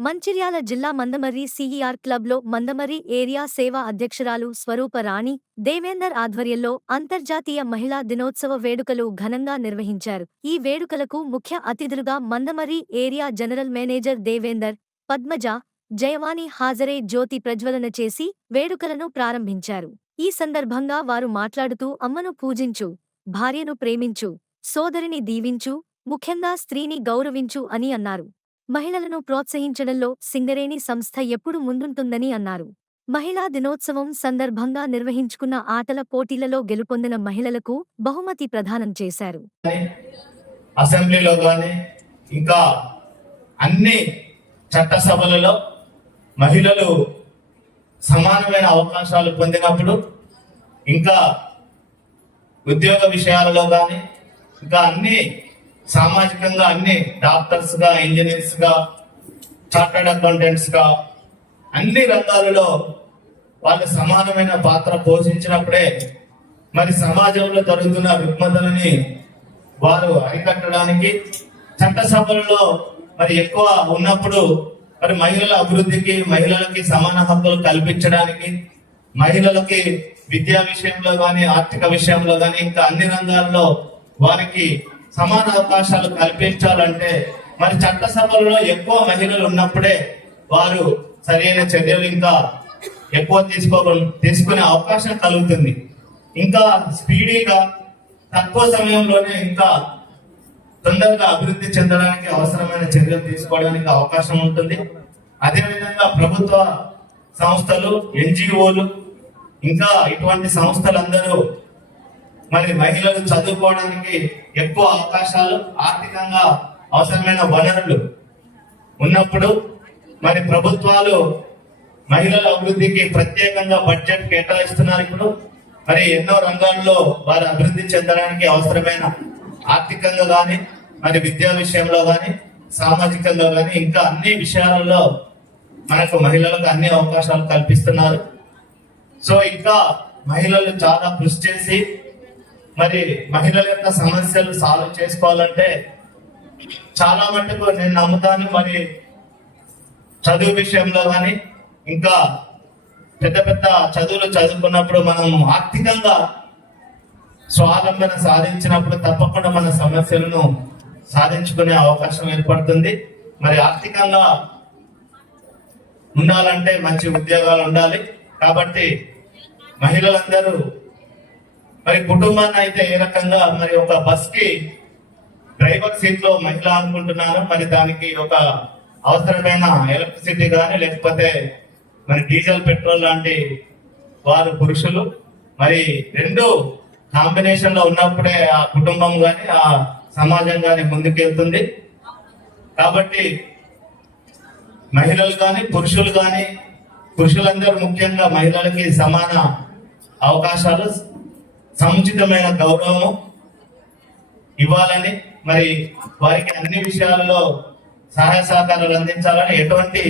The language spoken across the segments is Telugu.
మంచిర్యాల జిల్లా మందమర్రి సిఈఆర్ క్లబ్లో మందమర్రి ఏరియా సేవా అధ్యక్షురాలు స్వరూప రాణి దేవేందర్ ఆధ్వర్యంలో అంతర్జాతీయ మహిళా దినోత్సవ వేడుకలు ఘనంగా నిర్వహించారు. ఈ వేడుకలకు ముఖ్య అతిథులుగా Mandamarri area general manager Devender Padmaja Jayavani హాజరై జ్యోతి ప్రజ్వలన చేసి వేడుకలను ప్రారంభించారు. ఈ సందర్భంగా వారు మాట్లాడుతూ అమ్మను పూజించు భార్యను ప్రేమించు సోదరిని దీవించు ముఖ్యంగా స్త్రీని గౌరవించు అని అన్నారు. మహిళలను ప్రోత్సహించడంలో సింగరేణి సంస్థ ఎప్పుడు ముందుంటుందని అన్నారు. మహిళా దినోత్సవం సందర్భంగా నిర్వహించుకున్న ఆటల పోటీలలో గెలుపొందిన మహిళలకు బహుమతి ప్రదానం చేశారు. అసెంబ్లీలో కానీ ఇంకా అన్ని చట్టసభలలో మహిళలు సమానమైన అవకాశాలు పొందినప్పుడు ఇంకా ఉద్యోగ విషయాలలో కానీ ఇంకా అన్ని సామాజికంగా అన్ని డాక్టర్స్గా ఇంజనీర్స్గా చార్టర్డ్ అకౌంటెంట్స్గా అన్ని రంగాలలో వాళ్ళు సమానమైన పాత్ర పోషించినప్పుడే మరి సమాజంలో జరుగుతున్న రుగ్మతలని వారు అరికట్టడానికి చట్టసభలలో మరి ఎక్కువ ఉన్నప్పుడు మరి మహిళల అభివృద్ధికి మహిళలకి సమాన హక్కులు కల్పించడానికి మహిళలకి విద్యా విషయంలో కానీ ఆర్థిక విషయంలో కానీ ఇంకా అన్ని రంగాల్లో వారికి సమాన అవకాశాలు కల్పించాలంటే మరి చట్టసభలలో ఎక్కువ మహిళలు ఉన్నప్పుడే వారు సరైన చర్యలు ఇంకా ఎక్కువ తీసుకో తీసుకునే అవకాశం కలుగుతుంది. ఇంకా స్పీడీగా తక్కువ సమయంలోనే ఇంకా తొందరగా అభివృద్ధి చెందడానికి అవసరమైన చర్యలు తీసుకోవడానికి అవకాశం ఉంటుంది. అదేవిధంగా ప్రభుత్వ సంస్థలు ఎన్జిఓలు ఇంకా ఇటువంటి సంస్థలందరూ మరి మహిళలు చదువుకోవడానికి ఎక్కువ అవకాశాలు ఆర్థికంగా అవసరమైన వనరులు ఉన్నప్పుడు మరి ప్రభుత్వాలు మహిళల అభివృద్ధికి ప్రత్యేకంగా బడ్జెట్ కేటాయిస్తున్నారు ఇప్పుడు. మరి ఎన్నో రంగాల్లో వారు అభివృద్ధి చెందడానికి అవసరమైన ఆర్థికంగా కానీ మరి విద్యా విషయంలో కానీ సామాజికంగా కానీ ఇంకా అన్ని విషయాలలో మనకు మహిళలకు అన్ని అవకాశాలు కల్పిస్తున్నారు. సో ఇంకా మహిళలు చాలా కృషి చేసి మరి మహిళల యొక్క సమస్యలు సాల్వ్ చేసుకోవాలంటే చాలా మటుకు నేను నమ్ముతాను మరి చదువు విషయంలో కానీ ఇంకా పెద్ద పెద్ద చదువులు చదువుకున్నప్పుడు మనం ఆర్థికంగా స్వావలంబన సాధించినప్పుడు తప్పకుండా మన సమస్యలను సాధించుకునే అవకాశం ఏర్పడుతుంది. మరి ఆర్థికంగా ఉండాలంటే మంచి ఉద్యోగాలు ఉండాలి. కాబట్టి మహిళలందరూ మరి కుటుంబాన్ని అయితే ఏ రకంగా మరి ఒక బస్కి డ్రైవర్ సీట్లో మహిళ అనుకుంటున్నాను మరి దానికి ఒక అవసరమైన ఎలక్ట్రిసిటీ కానీ లేకపోతే మరి డీజిల్ పెట్రోల్ లాంటి వారు పురుషులు. మరి రెండు కాంబినేషన్లో ఉన్నప్పుడే ఆ కుటుంబం గాని ఆ సమాజం గాని ముందుకెళ్తుంది. కాబట్టి మహిళలు కానీ పురుషులు కానీ పురుషులందరూ ముఖ్యంగా మహిళలకి సమాన అవకాశాలు సముచితమైన గౌరవము ఇవ్వాలని మరి వారికి అన్ని విషయాలలో సహాయ సహకారాలు అందించాలని ఎటువంటి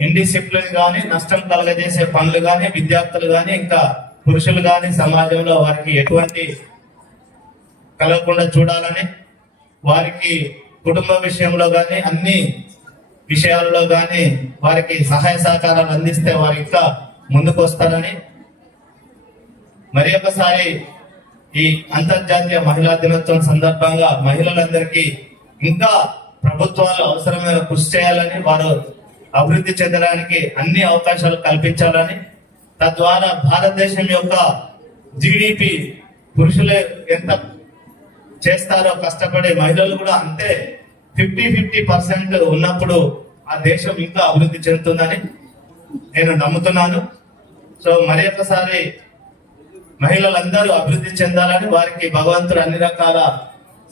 ఇండిసిప్లిన్ కానీ నష్టం కలగజేసే పనులు కానీ విద్యార్థులు కానీ ఇంకా పురుషులు కానీ సమాజంలో వారికి ఎటువంటి కలగకుండా చూడాలని వారికి కుటుంబ విషయంలో కానీ అన్ని విషయాల్లో కానీ వారికి సహాయ సహకారాలు అందిస్తే వారు ఇంకా ముందుకు వస్తారని మరి ఒకసారి ఈ అంతర్జాతీయ మహిళా దినోత్సవం సందర్భంగా మహిళలందరికీ ఇంకా ప్రభుత్వాలు అవసరమైన కృషి చేయాలని వారు అభివృద్ధి చెందడానికి అన్ని అవకాశాలు కల్పించాలని తద్వారా భారతదేశం యొక్క జీడిపి పురుషులు ఎంత చేస్తారో కష్టపడే మహిళలు కూడా అంతే ఫిఫ్టీ ఫిఫ్టీ పర్సెంట్ ఉన్నప్పుడు ఆ దేశం ఇంకా అభివృద్ధి చెందుతుందని నేను నమ్ముతున్నాను. సో మరి ఒకసారి మహిళలందరూ అభివృద్ధి చెందాలని వారికి భగవంతుడు అన్ని రకాల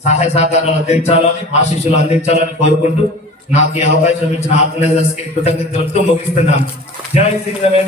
సహాయ సహకారాలు అందించాలని ఆశీస్సులు అందించాలని కోరుకుంటూ నాకు ఈ అవకాశం ఇచ్చిన ఆర్గనైజర్స్కి కృతజ్ఞతలతో ముగిస్తున్నాను. జై సింగరేణి